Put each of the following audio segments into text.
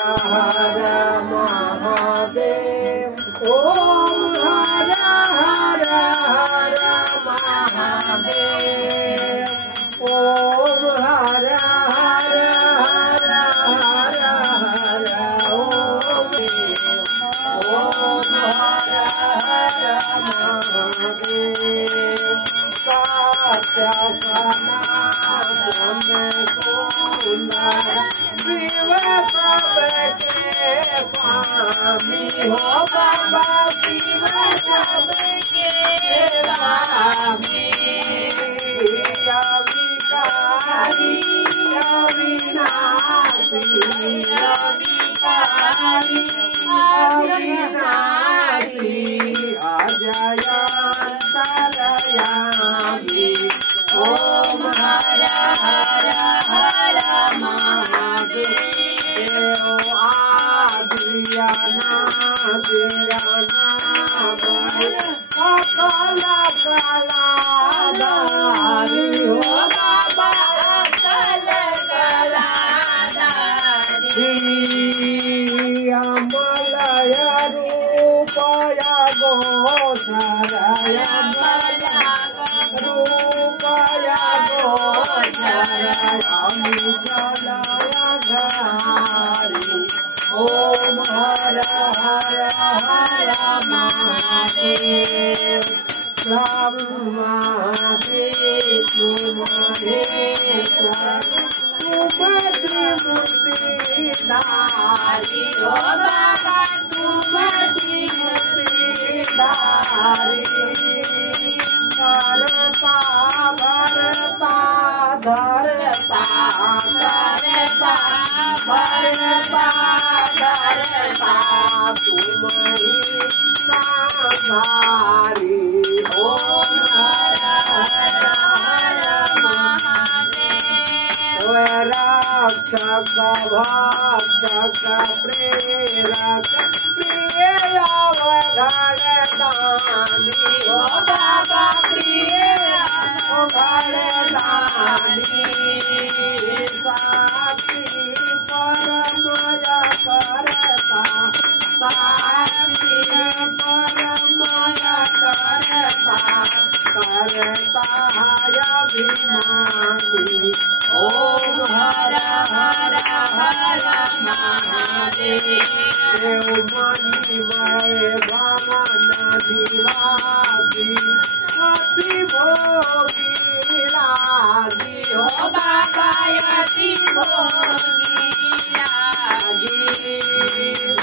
हर महादेव ओम हर हर हर महादेव ओम हर हर हर हर हर ओम हर हर महादेव सत्य सनातन सुंदर शिव सबके स्वामी हो बाबा शिव सबके स्वामी अविकारी अविनाशी अविकारी अविनाशी अजय अंतरयामी ओम हर हर हर महादेव आदियाना तेराना अकला कलाधारी हो बाबा अकल कलाधारी अमलय रूपय गोचरय रूपय गोचरय अमिचलय घारी ओम हर हर हर महादेव ब्रह्मा विष्णु महेश्वर तुम त्रिमूर्तिधारी हो बाबा तुम त्रिमूर्तिधारी करता भरता धरता करता भरता धरता तुम ही संहारी ओम हर हर हर महादेव रक्षक भक्षक प्रेरक प्रिय अवघड़दानी हो बाबा प्रिय अवघड़दानी साक्षी परमय करता साक्षी परमय करता करता अभिमानी ओम हर हर हर महादेव मणिमय भवन निवासी अति भोगी रागी हो बाबा अति भोगी रागी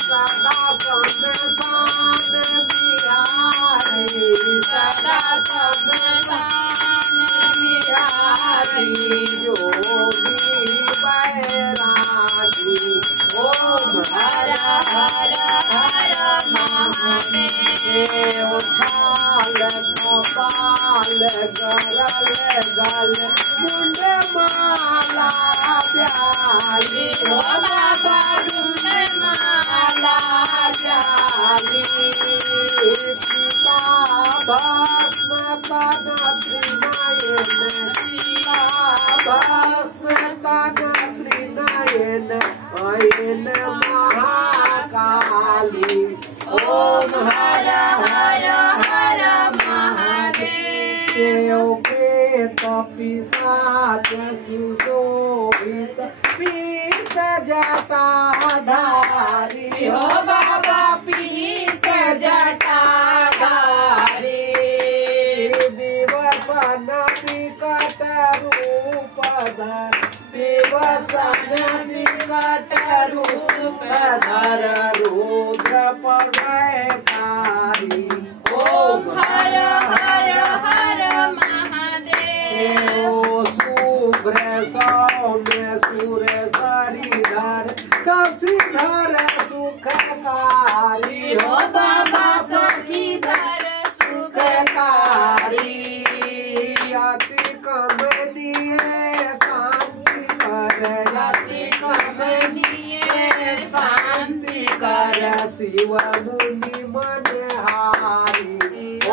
सदा समसान बिहारी सदा समसान बिहारी योगी बैरागी ओम हर हर हर महादेव छाल कपाल गरल गल मुंड माला प्याली हो बाबा मुंड माला प्याली सीता भस्म तन त्रिनयन सीता भस्म तन त्रिनयन अयन महाकाली ओम हर हर हर महादेव प्रेत पिशाच सुशोभित पीत जटाधारी हो बाबा पीत जटाधारी विवसन विकट रूप धर विवसन विकट रूप धर रुद्र प्रलयकारी ओम हर हर हर महादेव शुभ्र सौम्य सुर शरीधर शशिधर सुखकारी हो बाबा शशिधर सुखकारी अति कमनीय शांति कर अति कमनीय शांति कर शिव मुनि मनहारी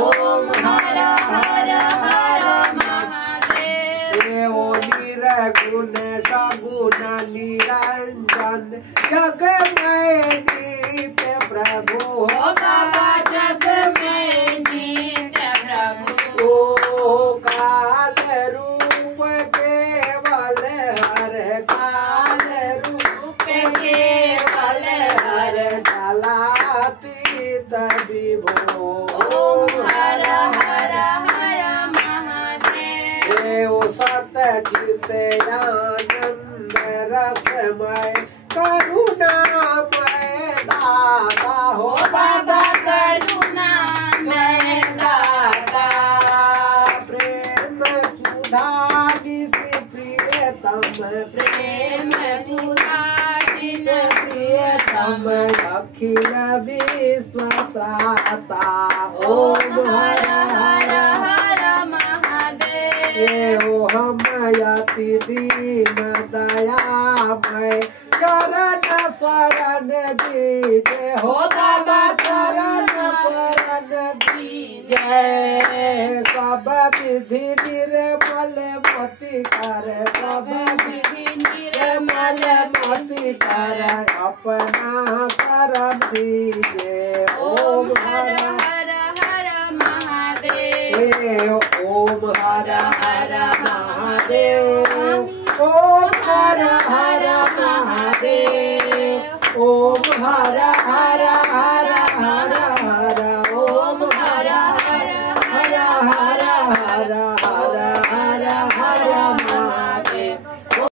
ओम हर हर हर महादेव निर्गुण सगुण निरंजन जग में नित्य प्रभु ओ बाबा जग में नित्य प्रभु ओ काल रूप केवल हर काल रूप केवल हर कालातीत विभो ओम हर हर हर महादेव सतचित आनंद रसमय करुणामय दाता हो बाबा करुणामय दाता प्रेम सुधा निधि प्रियतम प्रेम सुधा प्रियतम अखिल विश्व त्राता ओम हर हर हर महादेव हम यति दीन दयामय शरण शरण दीजे हो बाबा शरण शरण दीजे सब विधि निर्मल मति कर सब विधि निर्मल मति कर अपना शरण दीजे ओम हर हर हर महादेव ओम हर हर महादेव ओम हर हर महादेव ओम हर हर हर